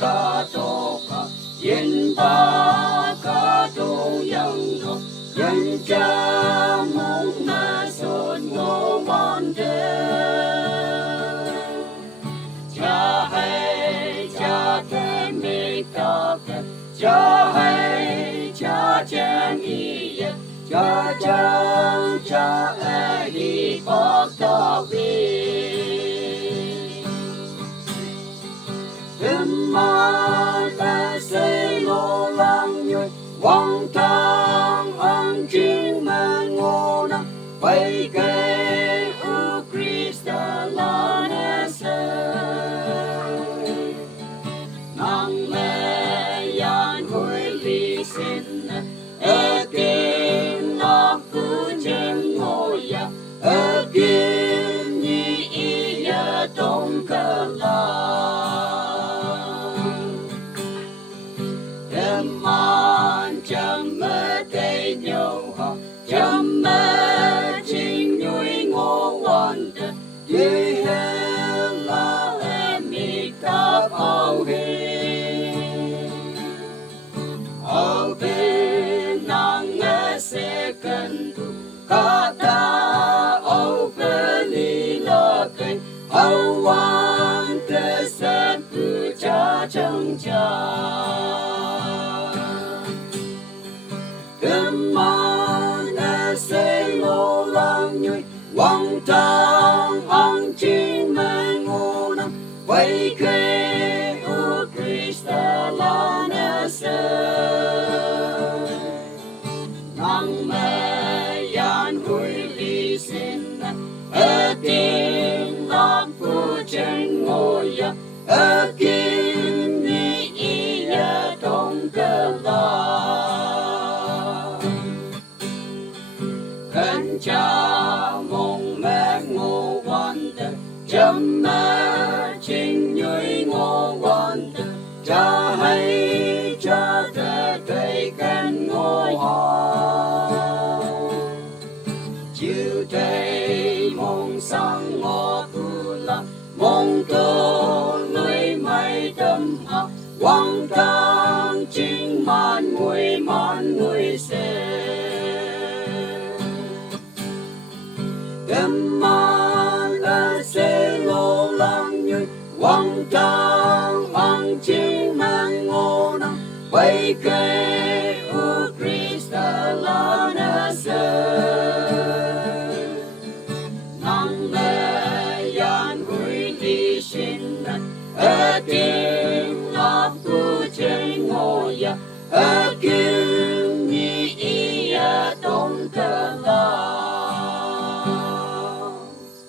ca tô ca yên ba ca tô yang ro yên cha mong na son ngô man đê cha hay cha thế mi ca phật cha hay cha chen y yết cha chân cha ai đi bác ta vi Him ma ta se lo lang nhuy quang thang ang chinh man ngô na bay kê u Krista la na se nang me yan hui li sin e kim na pu chen ngô ya e kim ni y ya tông ca la man chăm mơ tây nhau họ chăm mơ chính nuôi ngô quan đất đi hết là em mi ta bao hi ở bên nàng nghe sẽ cần đủ cả ta ở bên đi lo cây ở quan thế sẽ cứ cha chẳng cha man e se lo lang nhuy quang thang ang chinh man ngô nam bay kê u Krista la na se nang me yan hui li sin e tim la pu chen ngô ya e kim ni y ya tông ca la cha mong mẹ ngô quan đất chấm mẹ chính nhuy ngô quan đất cha hay cha thế thầy khen ngô họ chiều thầy mong sang ngô tu la mong tô nuôi mây tâm học quang thang chính man người sẽ man e se lo lang nhuy quang thang ang chinh man ngô nam bay kê u Krista la na se nang me yan hui li sin e tim la pu chen ngô ya e kim ni y ya tông ca